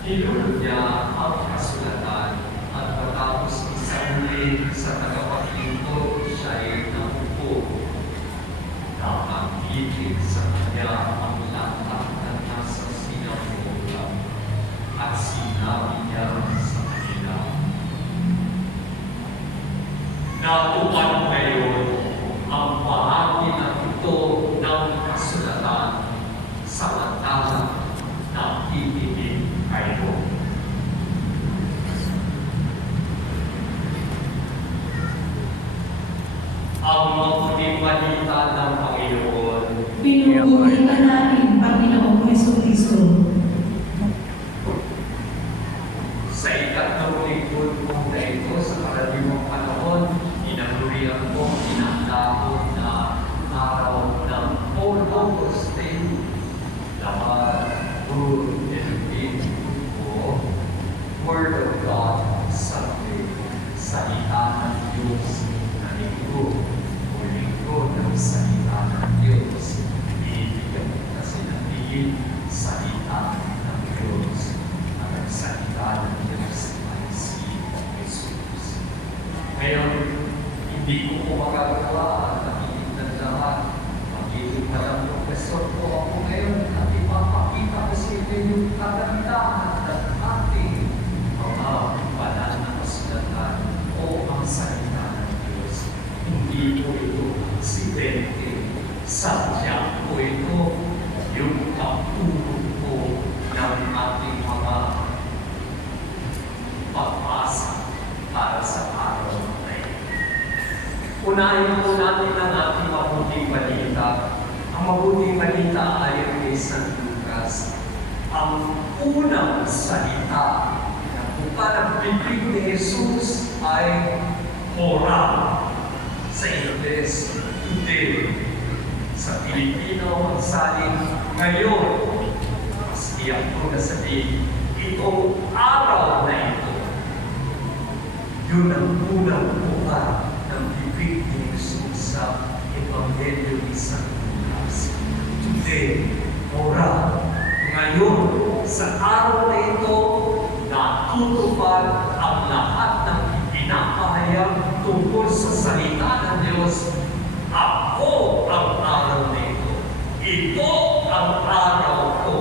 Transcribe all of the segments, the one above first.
Hinulog niya ang kasulatan at matapos isauli sa tagapaglingkod siya ay napupo. Nakangigit sa kanya ang lahat na nasa sinagoga at sinabi niya sa kanila, "Natupad ngayon ang bahagi na ito ng kasulatan samantalang nakikinig kayo." Ang mabuting balita ng Panginoon. Pinupuri ka namin, Panginoong Jesucristo. Sa ikatlong lingkod kong na ito, sa karaniwang panahon, inanurian ko tinatawag na araw ng All August Day. Good and o Word of God Sunday. Salita ng Diyos na linggo o linggo ng salita ng Diyos. Ibigyan kasi natin salita ng Diyos. Ang salita ng Diyos ay si Jesus. Ngayon, hindi ko po magagawa at nakikinig ng lahat. Magiging parang profesor po ako ngayon at ipapakita ko sa inyo yung kagandahan ng ating mga banal na kasulatan o ang salita ng Diyos. Hindi po ito aksidente. Sadya po ito yung pagtulog po ng ating mga pagbasa para sa araw na ito. Unahin po natin ang ating mabuting balita. Ang mabuting balita ayon kay San Lucas, ang unang salita na parang bibig ni Jesus ay Torah. Sa Ingles, today. Sa Pilipino, ang salin ngayon. Mas iyak ko na sabihin, itong araw na ito. Yun ang unang buka ng bibig ni Jesus sa Ebanghelyo ni San Lucas. Today, Torah. Ngayon, sa araw na ito, natutupad ang lahat ng ipinapahayag tungkol sa salita ng Diyos. Ako ang araw na ito. Ito ang araw ko.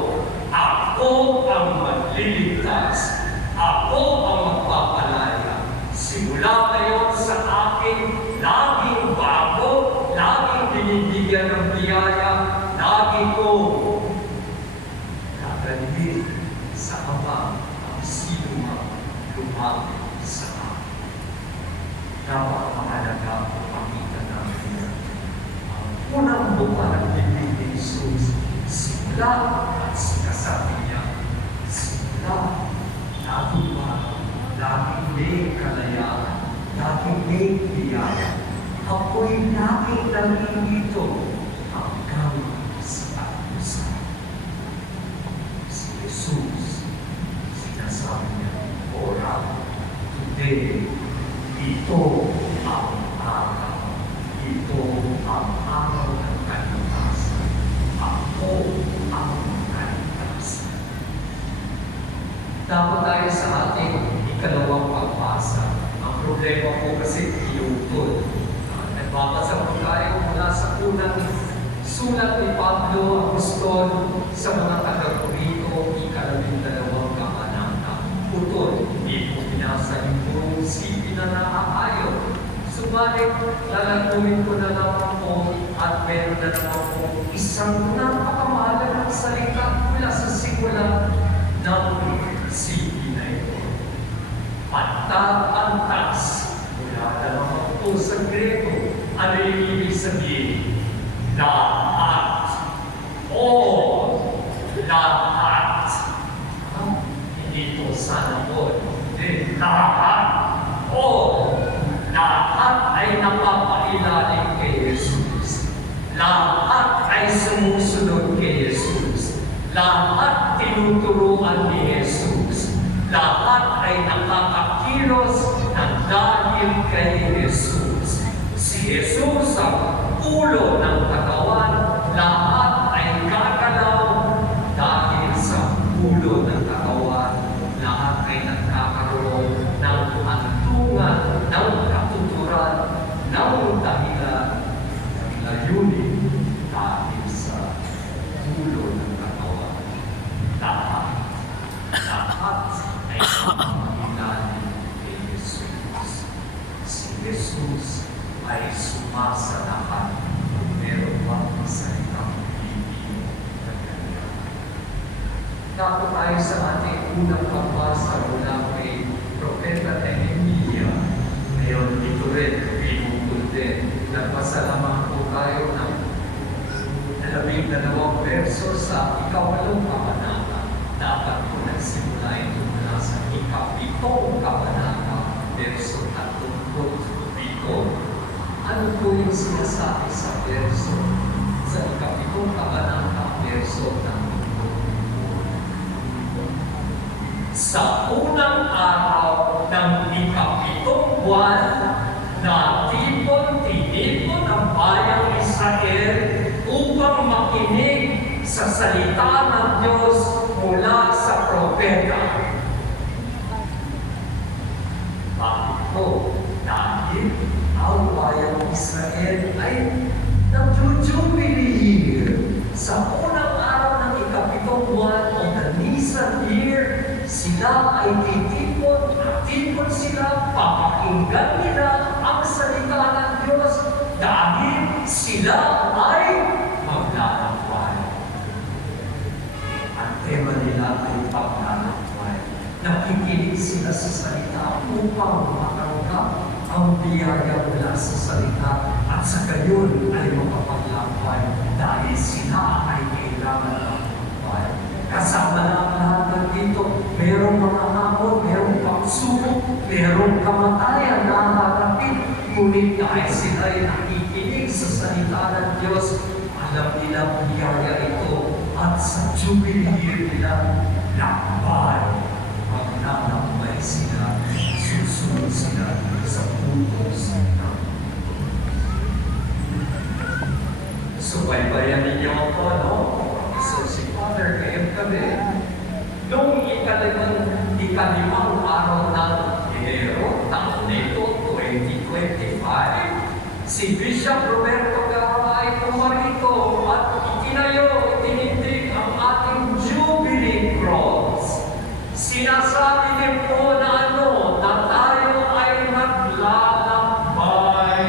Ako ang magliligtas. Ako ang magpapalaya. Simula ngayon sa akin, laging bago, laging binibigyan ng biyaya, lagi ko nagalibig sa Ama ang sino mang lumapit sa akin. Napakahalaga ang pakita namin. Ang unang buka ng bibig ni Jesus, simula at sinasabi niya, simula, natupad, laging may kalayaan, laging may biyaya. Ako'y laging nalilito hanggang sa alusan. Si Jesus, sinasabi niya, Ora, today, ito ang araw. Ito ang araw ng kaligtasan. Ako ang kaligtasan. Dapat tayo sa ating ikalawang pagbasa. Ang problema po kasi iutol. Nagbabasa po tayo mula sa unang sulat ni Pablo Apostol sa mga taga-Corinto, ika-12 kabanata. Utol, hindi po pinasa yung buong sipi na nakakayo. Subalit, lalaguin ko na naman po at meron na naman po isang napakamahalagang salita mula sa simula ng sipi na ito. Pagtatantas mula na naman po sa Grego. Ano yung ibig sabihin? Lahat. All. Lahat. Hindi po sana all. Hindi. Lahat. All. Lahat ay napapailalim kay Jesus. Lahat ay sumusunod kay Jesus. Lahat tinuturuan ni Jesus. Lahat ay nakakakilos ng dahil kay Jesus. Si Jesus ang ulo ng katawan, lahat ay gagalaw dahil sa ulo ng katawan Dapat tayo sa ating unang pagbasa mula kay Propeta Nehemia. Ngayon, dito rin, pinupul din. Nagpasalamat po tayo ng 12 verso sa ikawalong kabanata. Dapat po nagsimula ito mula sa ikapitong kabanata, verso 37. Ano po yung sinasabi sa verso? Sa ikapitong kabanata, verso 37. Sa unang araw ng ikapitong buwan, tinipon ang bayang Israel upang makinig sa salita ng Diyos mula sa propeta. Bakit po? Dahil ang bayang Israel ay nag-jubilate sa unang araw ng ikapitong buwan o the Nisan year. Sila ay titipon sila, papakinggan nila ang salita ng Diyos dahil sila ay maglalakbay. Ang tema nila ay paglalakbay. Nakikinig sila sa salita upang matanggap ang biyaya mula sa salita at sa gayon ay makapaglakbay dahil sila ay kailangan ng lakbay. Kasama na ang lahat dito, merong mga hamon, merong pagsubok, merong kamatayan na haharapin. Ngunit dahil sila ay nakikinig sa salita ng Diyos, alam nila biyaya ito at sa jubilee nila, lakbay. Maglalakbay sila, susunod sila sa utos ng So, baybayan ninyo ako, no? So, si Father, ngayon kami, noong ikalimang araw ng Enero, taon nito, 2025, si Bishop Roberto Garra ay pumarito at itinindig ang ating Jubilee Cross. Sinasabi din po na tayo ay maglalakbay.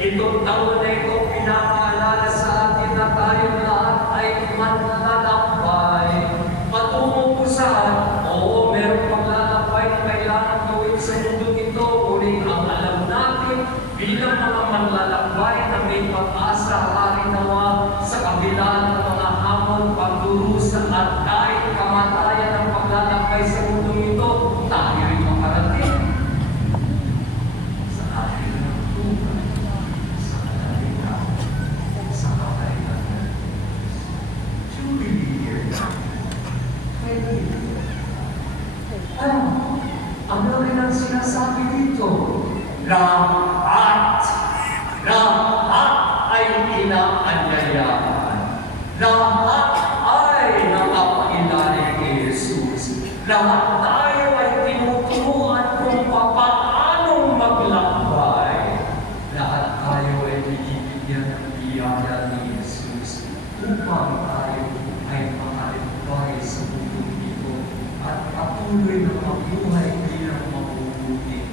Itong taon na ito, pinapaalala sa atin na tayo lahat ay maglalakbay. Patungo po saan? Oo, meron paglalakbay na kailangan gawin sa mundo ito. Ngunit ang alam natin, bilang mga maglalakbay na may pag-asa, harinawa sa kabila ng mga hamon, pagdurusa at kahit kamatayan ng paglalakbay sa mundo ito, tayo ay makarating sa ating natutunan, sa kalalitan, sa kakailangan. Jubilee year na. Ano rin ang sinasabi dito? Lahat ay inaanyayahan. Lahat ay nakapailalim kay Jesus. Lahat tayo ay tinuturuan kung paano maglakbay. Lahat tayo ay binibigyan ng biyaya ni Jesus upang tayo ay makalakbay sa mundo ito at patuloy na mabuhay bilang mabubuting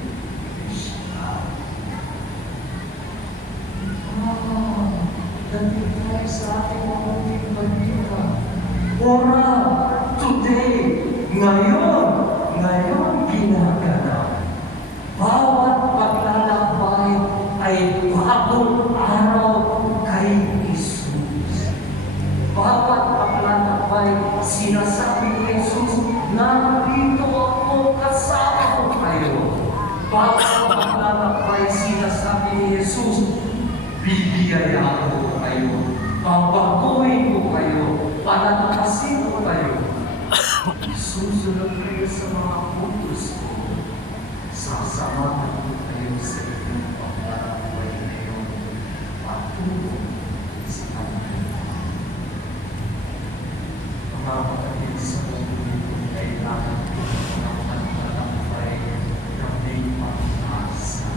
Kristiyano. Nandito tayo sa ating mabuting balita. Ora, today, ngayon ginaganap. Bawat paglalakbay ay bagong araw kay Jesus. Bawat paglalakbay, sinasabi ni Jesus, narito ako, kasama ko kayo. Bawat paglalakbay, sinasabi ni Jesus, bibiyaya ko kayo, babaguhin ko kayo, palalampasin ko kayo. Susunod kayo sa mga utos ko. Sasamahan ko kayo sa inyong paglalakbay ngayon, patungo sa Kanya. Mga kapatid sa mundo, kailangan ko ng paglalakbay na may pag-asa.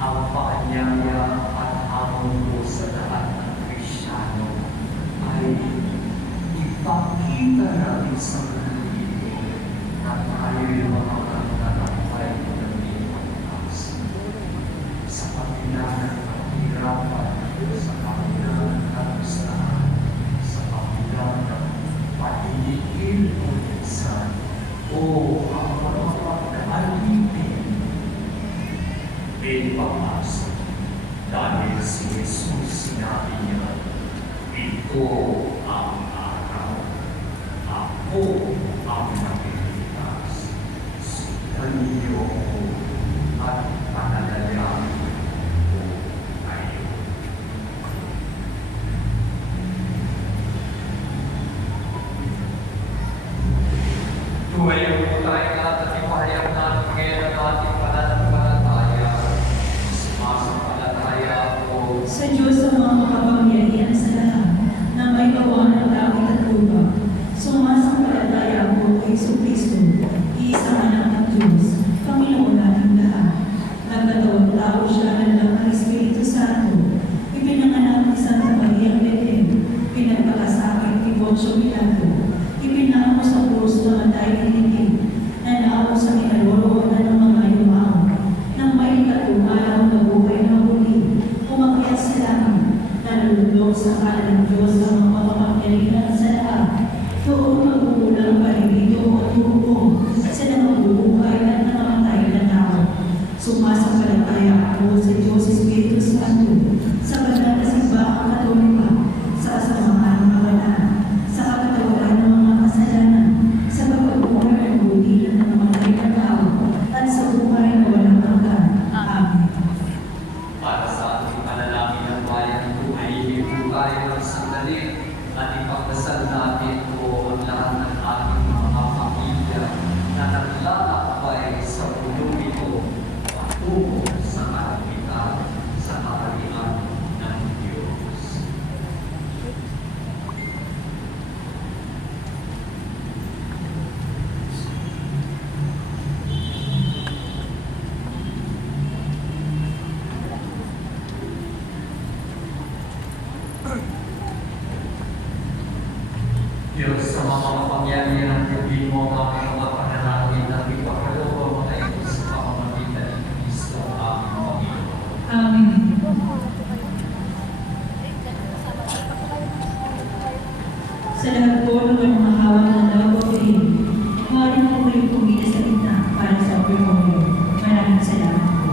Ang paanyaya at hamon ko sa lahat ng Kristiyano ay ipakita natin sa kanila na tayo yung mga maglalakbay na may pag-asa. Sa kabila ng kahirapan, sa kabila ng kagustuhan, sa kabila ng paligid ipapasok. Dahil si Jesus sinabi niya, ito ang araw. Ako ang magliligtas. Sundan niyo ako at panalalaman ko kayo. Tumayo po tayo lahat at ipahayag natin ngayon ang ating pananampalataya. Sumasampalataya ako Sa Diyos ang mga makapangyarihan sa lahat, na may gawa ng langit at lupa. Sumasampalataya ako kay Jesucristo, iisang anak ng Diyos, Panginoon nating lahat. Nagkatawang tao siya ng ng Espiritu Santo. Ipinanganak ni Santa Maria Bethel, pinagpakasakit ni Poncio Pilato. Ipinako sa krus na matay nilipid, nanao sa kinaloroonan ng mga yumao. Nang may tatlong araw na buhay na muli, umakyat sa langit, nalulunod sa kanan ng Diyos ang mga makapangyarihan sa lahat. Doon magbubulang paririto o tubo, sila magbubuhay at namamatay na tao. Sumasampalataya ako sa Diyos Espiritu Santo, sa banal na simbahang katolika, sa samahan ng banal, sa kapatawaran ng mga kasalanan, sa pagpagbuhay ng buhay ng namatay na tao, at sa buhay na walang hanggan. Amen. para sa ating panalangin ng bayan. Tumahimik po tayo ng sandali at ipagdasal natin po ang lahat ng ating mga pamilya na naglalakbay sa bulong ito patungo sa kalangitan, sa kaharian ng Diyos. Diyos, sa mga kapangyarihan ng tubig mo, ang mga panalangin na ipagkaloob mo na ito sa pamamagitan ni Kristo ang aming Panginoon. Amen. Sa lahat po ng mga hawak ng loob ko rin, maaaring po kayo pumili sa gitna para sa pagpapaloob. Maraming salamat po.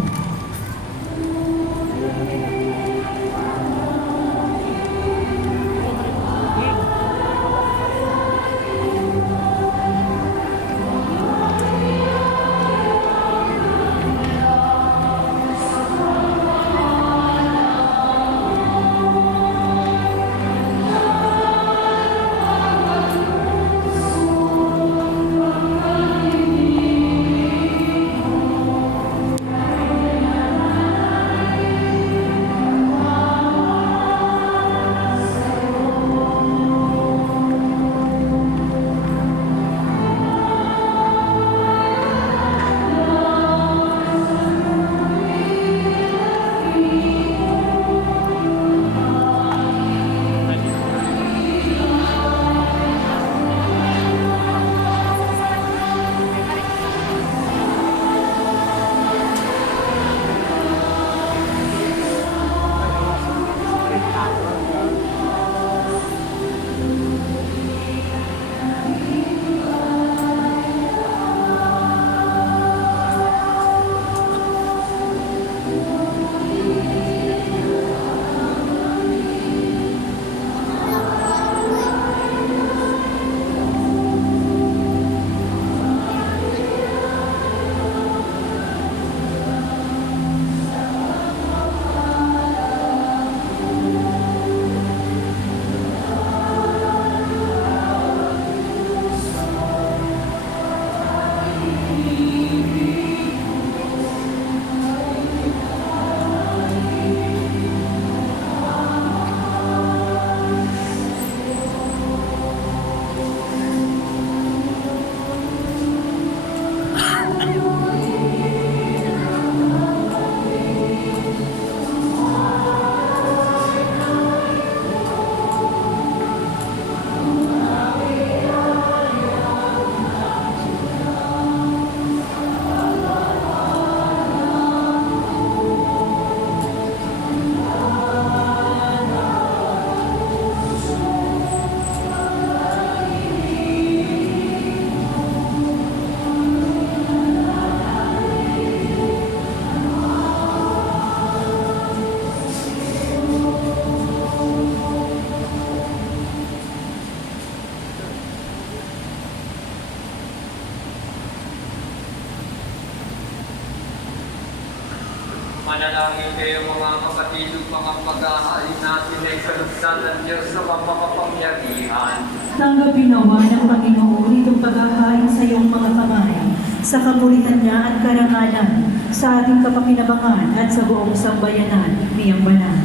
Manalangin kayo mga kapatid ug mga pag-ahalin natin ay kalugdan ng Diyos sa mapakapangyarihan. Tanggapin nawa ng Panginoon itong paghahain sa iyong mga kamay, sa kapurihan niya at karangalan, sa ating kapakinabangan at sa buong sambayanan niyang banal.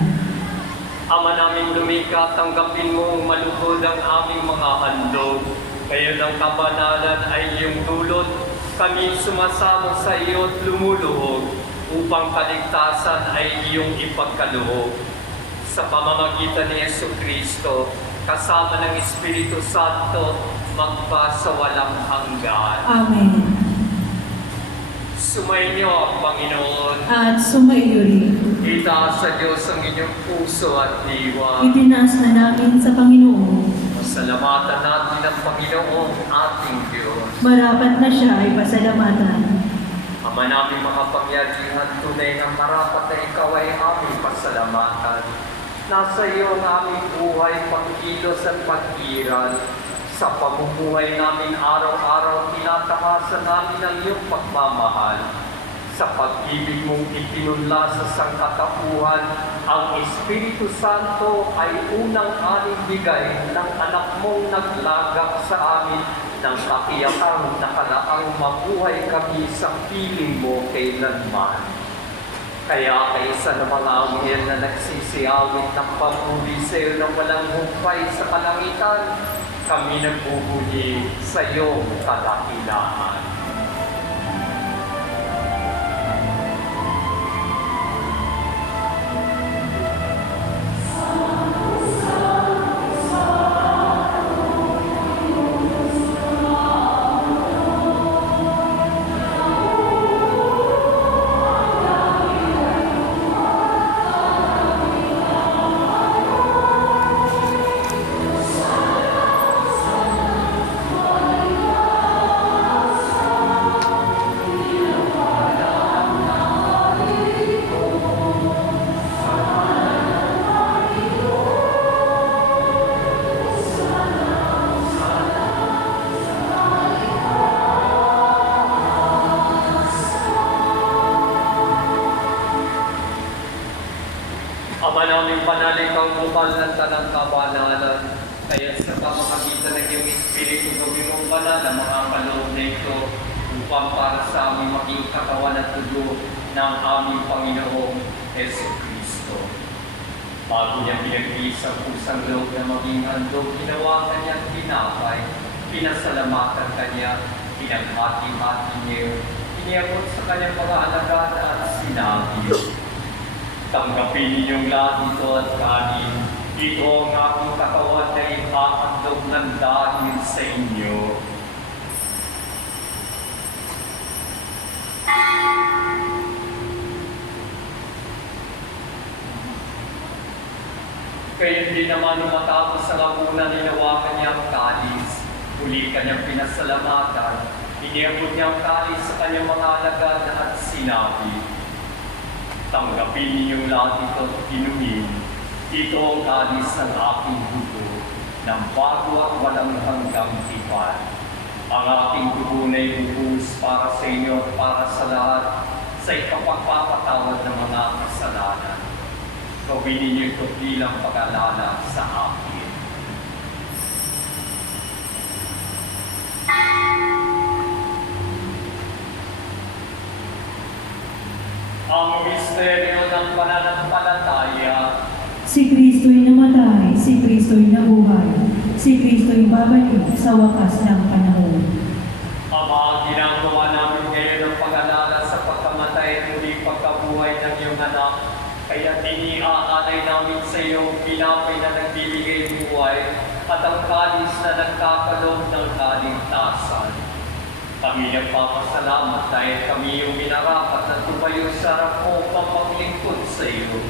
Ama namin lumikha, tanggapin mo ang malugod ang aming mga handog. Kayo ng kabanalan ay iyong dulot. Kami sumasamo sa iyo at lumuluhog upang kaligtasan ay iyong ipagkaloob. Sa pamamagitan ni Jesucristo, kasama ng Espiritu Santo, magpa sa walang hanggan. Amen. Sumainyo ang Panginoon. At sumaiyo rin. Itaas sa Diyos ang inyong puso at diwa. Itinaas na namin sa Panginoon. Pasalamatan natin ang Panginoong ating Diyos. Marapat na siya ay pasalamatan. Ama namin makapangyarihan, tunay ng marapat na ikaw ay aming pasalamatan. Nasa iyo ang aming buhay, pagkilos at pag-iral. Sa pamumuhay namin araw-araw, tinatahasan namin ang iyong pagmamahal. Sa pag-ibig mong itinunla sa sangkatauhan, ang Espiritu Santo ay unang alingbigay ng anak mong naglagak sa amin ng kakiyakang nakalaang mabuhay kami sa piling mo kailanman. Kaya kaysa ng mga anghel na nagsisiyawit ng pamuli sa iyo ng walang humpay sa kalangitan, kami nagbubunyi sa iyong kadakilaan. Ama namin banal, ikaw bukal ng tanang kabanalan. Kaya sa pamamagitan ng iyong Espiritu, gawin mong banal ang mga kaloob na ito upang para sa aming maging katawan at tulo ng aming Panginoong Jesucristo. Bago niya pinagbiis ang pusang loob na maging handog, ginawa kanyang tinapay, pinasalamatan kanya, pinaghati-hati niya, iniabot sa kanyang mga alagad at sinabi, tanggapin ninyong lahat ito at kanin. Ito ang aking katawan na ihahandog ng dahil sa inyo. Kayo din naman matapos sa lamunan, ninawakan niya ang kalis. Muli kanyang pinasalamatan. Iniabot niya ang kalis sa kanyang mga alagad at sinabi, tanggapin ninyong lahat ito at inumin. Ito ang kalis ng aking dugo, ng bago at walang hanggang tipan. Ang aking dugo na ibubuhos para sa inyo at para sa lahat sa ikapagpapatawad ng mga kasalanan. Gawin ninyo ito bilang pag-alala sa akin. Ang misteryo ng pananampalataya. Si Kristo'y namatay, si Kristo'y nabuhay, si Kristo'y babalik sa wakas ng panahon. Ama, ginagawa namin ngayon ang pag-alala sa pagkamatay at muli pagkabuhay ng iyong anak. Kaya iniaalay namin sa iyo pinapay na nagbibigay buhay at ang kalis na nagkakaloob ng kaligtasan. Kami nagpapasalamat dahil kami yung minarapat na tumayo sa harap mo upang maglingkod sa iyo.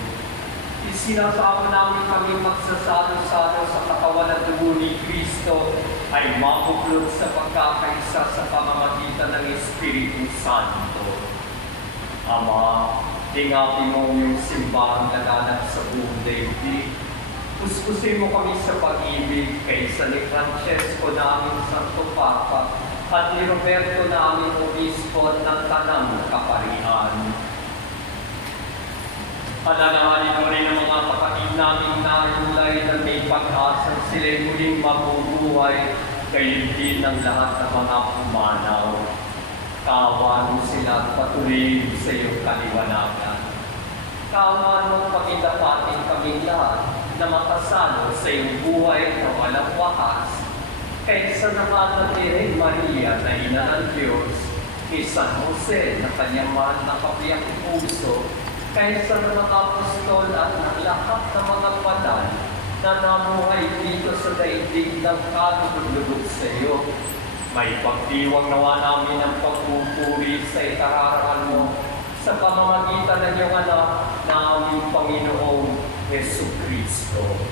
Isinasama namin kami magsasalo-salo sa katawan at dugo ni Kristo ay mabuklod sa pagkakaisa sa pamamagitan ng Espiritu Santo. Ama, ingapin mo yung simbahang naganap sa buong daigdig. Puspusin mo kami sa pag-ibig kaysa ni Francesco namin Santo Papa at ni Roberto namin Obispo at ng Tanang Kaparian. Alalahanin mo rin ang mga kapatid naming nahulay na may pag-asang sila'y muling mabubuhay, gayon din ang lahat ng mga pumanaw. Kawan mo sila at patuloy sa iyong kaliwanagan. Kawan mo pagindapatin kaming lahat na makasalo sa iyong buhay na walang wakas. Kaysa naman natin Maria na ina ng Diyos, kay San Jose na kanyang mahal na kapiyang puso, kaysa ng mga apostol at ng lahat ng mga banal na namuhay dito sa daigdig ng kalugod-lugod sa iyo. May pagdiwang nawa namin ang pagpupuri sa ikararangan mo sa pamamagitan ng iyong anak na aming Panginoong Jesucristo.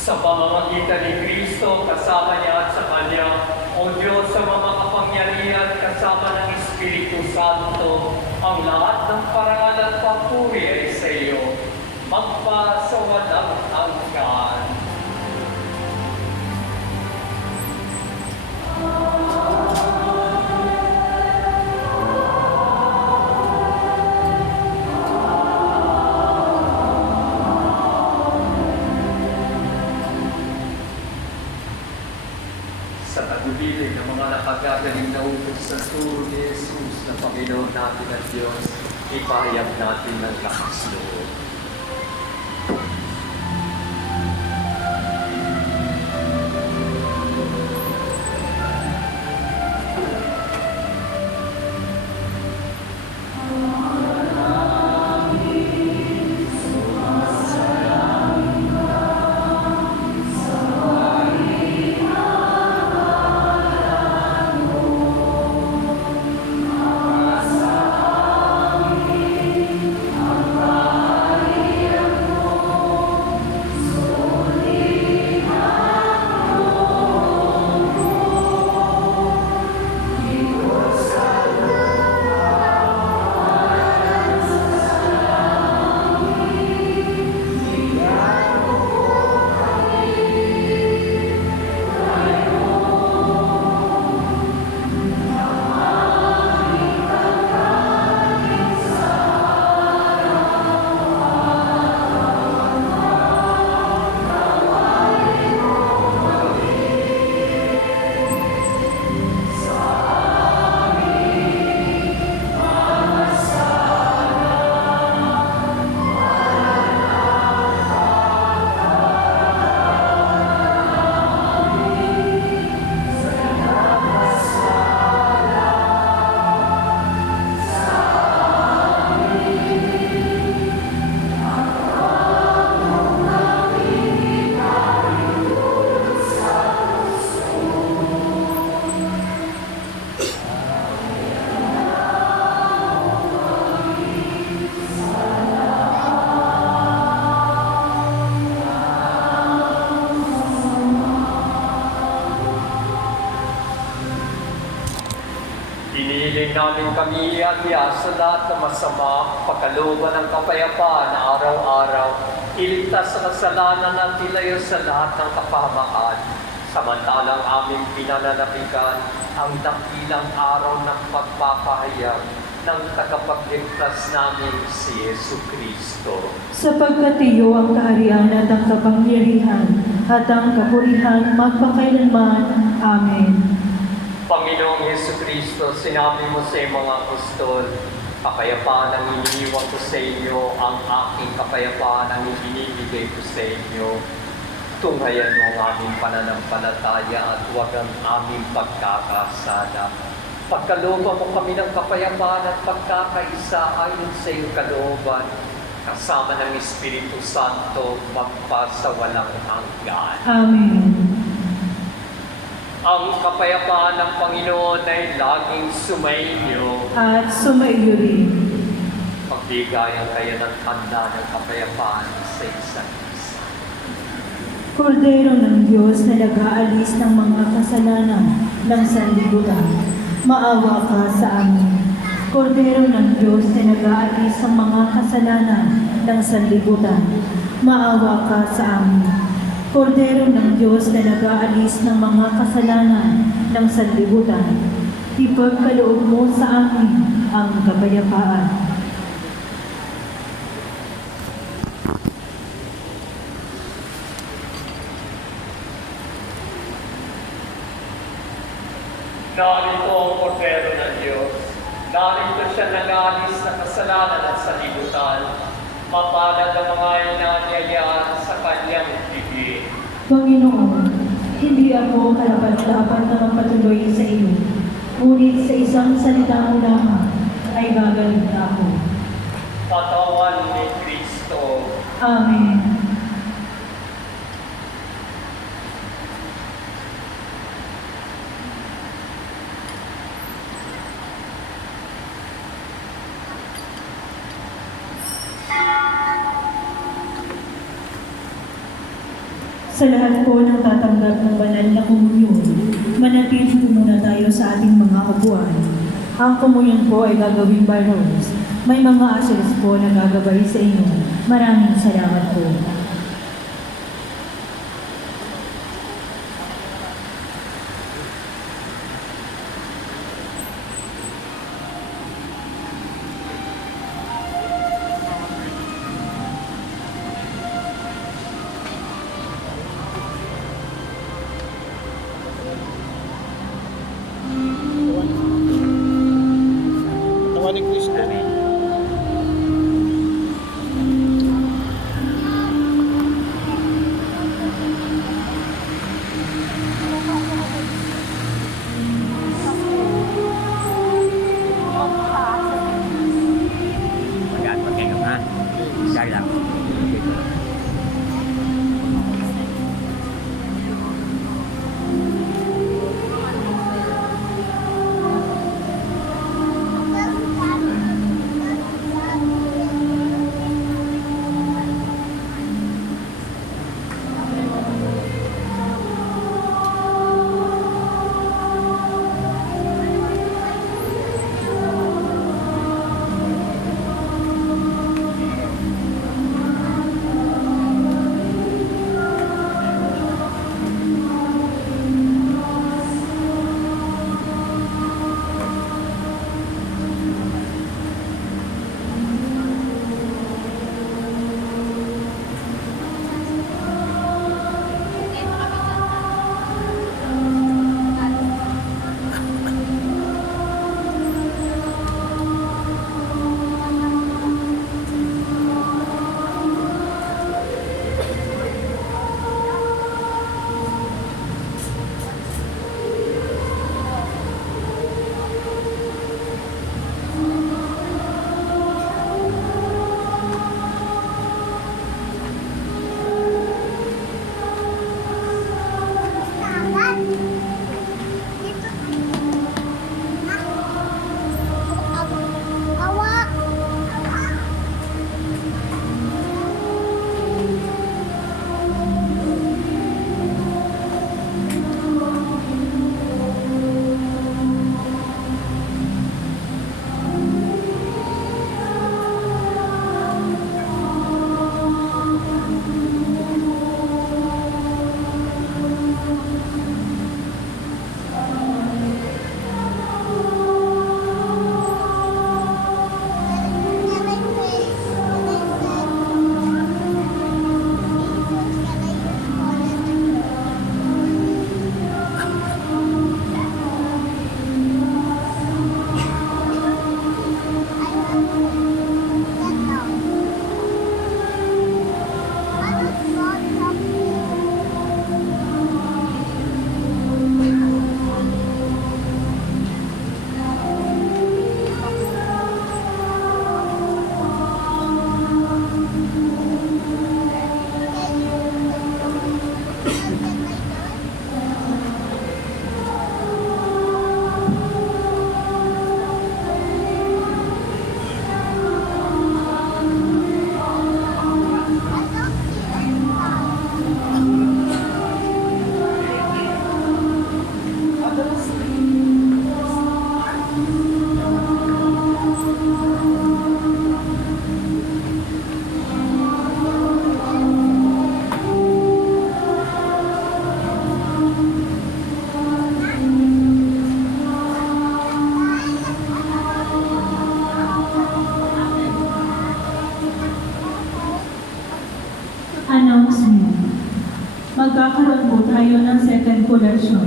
Sa pamamagitan ni Kristo, kasama niya at sa Kanya, o Diyos sa mga kapangyarihan kasama ng Espiritu Santo, ang lahat ng parangal at papuri ay sa iyo, magpa sa walang hanggan. Sa tagubilin ng mga nakagagaling na utos sa turo ni Jesus na Panginoon natin at Diyos, ipahayag natin ng lakas loob. Inihiling namin kami iagya sa lahat ng masama, pagkalooban ng kapayapaan na araw-araw, iligtas sa kasalanan at ilayo sa lahat ng kapahamakan. Samantalang aming pinananabigan ang dakilang araw ng pagpapahayag ng tagapagligtas namin si Jesucristo. Sapagkat iyo ang kaharian at ang kapangyarihan at ang kapurihan magpakailanman. Amen. Panginoong Jesucristo, sinabi mo sa mga apostol, kapayapaan ang iniiwan ko sa inyo, ang aking kapayapaan ang ibinibigay ko sa inyo. Tunghayan mo ang aming pananampalataya at huwag ang aming pagkakasala. Pagkalooban mo kami ng kapayapaan at pagkakaisa ayon sa iyong kalooban, kasama ng Espiritu Santo, magpasawalang hanggan. Amen. Ang kapayapaan ng Panginoon ay laging sumainyo. At sumaiyo rin. Pagbigayan kayo ng handa ng kapayapaan sa isa't isa. Kordero ng Diyos na nag-aalis ng mga kasalanan ng sanlibutan, maawa ka sa amin. Kordero ng Diyos na nag-aalis ng mga kasalanan ng sanlibutan, maawa ka sa amin. Kordero ng Diyos na nag-aalis ng mga kasalanan ng sanlibutan, ipagkaloob mo sa amin ang kapayapaan. Narito ang kordero ng Diyos. Narito siya nag-aalis sa kasalanan at sa libutan. Mapalad ang mga inanyayaan sa kanyang bibig. Panginoon, hindi ako karapat-dapat na magpatuloy sa iyo. Ngunit sa isang salita mo lamang ay gagaling ako. Katawan ni Kristo. Amen. Sa lahat po ng tatanggap ng banal na komunyon, manatili po muna tayo sa ating mga upuan. Ang komunyon po ay gagawin by rows. May mga ushers po na gagabay sa inyo. Maraming salamat po. Tawanin ko siya. Announcement. Magkakaroon po tayo ng second collection.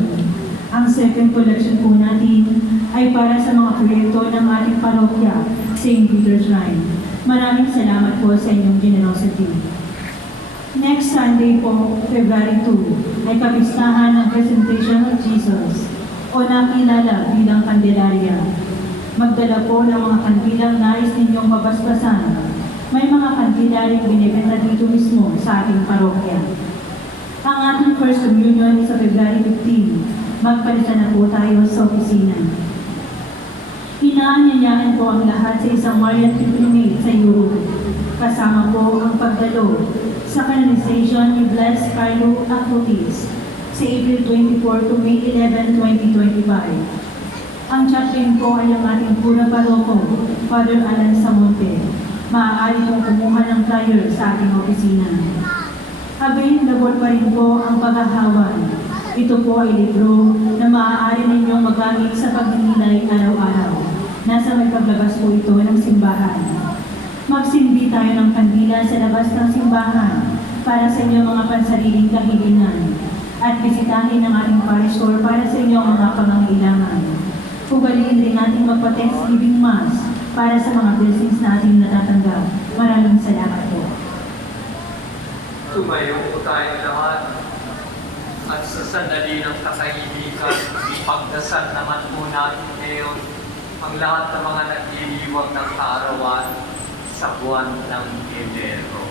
Ang second collection po natin ay para sa mga proyekto ng ating parokya, St. Peter's Shrine. Maraming salamat po sa inyong generosity. Next Sunday po, February 2, ay kapistahan ng Presentation of Jesus o nakilala bilang Candelaria. Magdala po ng mga kandilang nais ninyong mabasbasan. May mga kandilaring binibenta dito mismo sa ating parokya. Ang ating First Communion sa February 15, magpalitan na po tayo sa opisina. Inaanyayahan po ang lahat sa isang Marian Pilgrimage sa Europe. Kasama po ang pagdalo sa canonization ni Blessed Carlo Acutis sa April 24 to May 11, 2025. Ang chaplain po ay ang ating pura paroko, Father Alan Samonte. Maaari pong kumuha ng flyer sa ating opisina. Available pa rin po ang paghahawan. Ito po ay libro na maaari ninyong magamit sa pagninilay araw-araw. Nasa may paglabas po ito ng simbahan. Magsimbi tayo ng kandila sa labas ng simbahan para sa inyong mga pansariling kahilingan at bisitahin ang ating parish store para sa inyong mga pangangailangan. Ugaliin rin natin magpa-Thanksgiving Mass para sa mga blessings natin natatanggap. Maraming salamat po. Tumayo po tayong lahat at sa sandali ng katahimikan, ipagdasal naman po natin ngayon ang lahat ng mga nagliliwag ng kaarawan sa buwan ng Enero.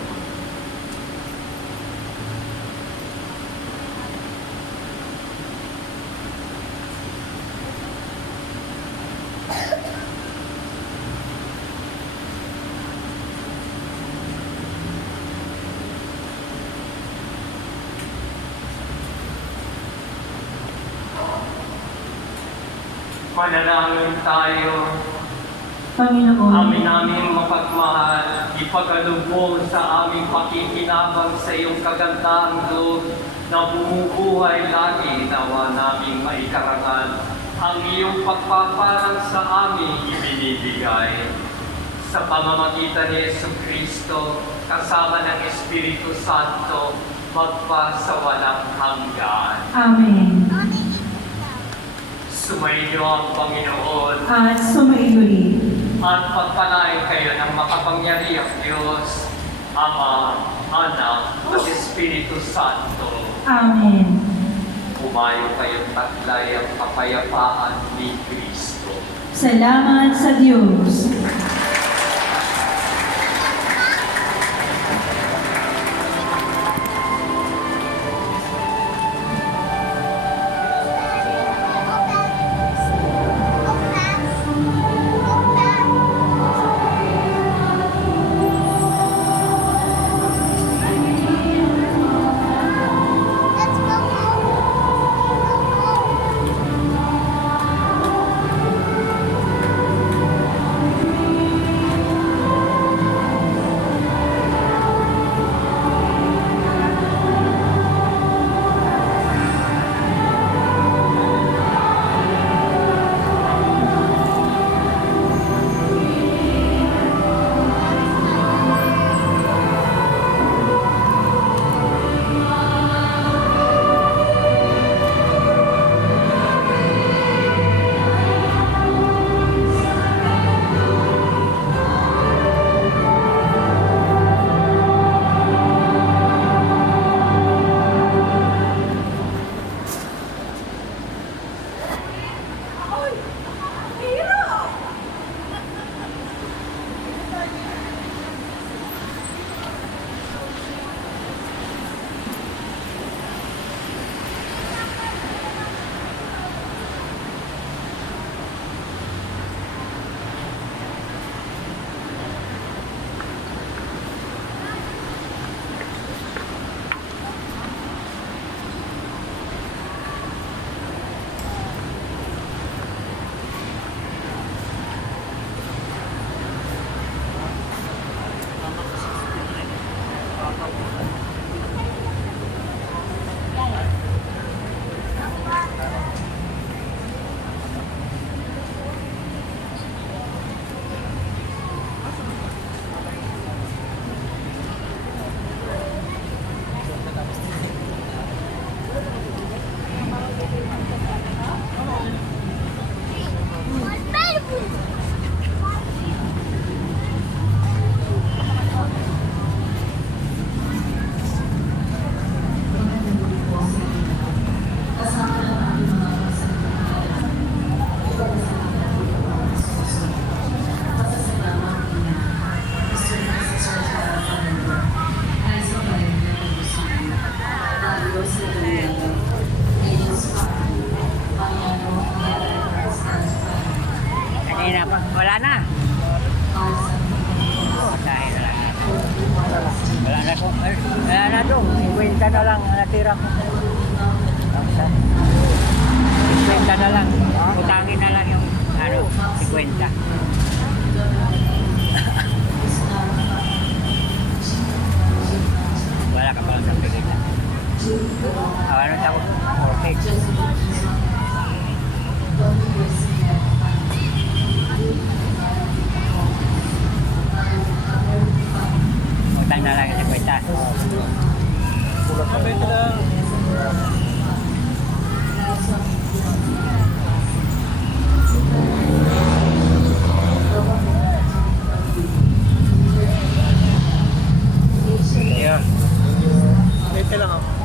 Manalangin tayo. Panginoon, Amin mapagmahal, ipagkaloob mo sa aming pakikinabang sa iyong kagandahang loob na bumubuhay lagi, nawa naming maikarangal ang iyong pagpaparal sa aming ibinibigay. Sa pamamagitan ni Jesucristo, kasama ng Espiritu Santo, magpa sa walang hanggan. Amen. Sumainyo ang Panginoon At sumaiyo rin. at pagpalain kayo ng makapangyarihang Diyos, Ama, Anak, at Espiritu Santo. Amen. Umayo kayong taglay ang kapayapaan ni Kristo. Salamat sa Diyos. Nick. Utang na lang sa kwenta. Kapit ka lang. Yeah. Kapit ka lang ako.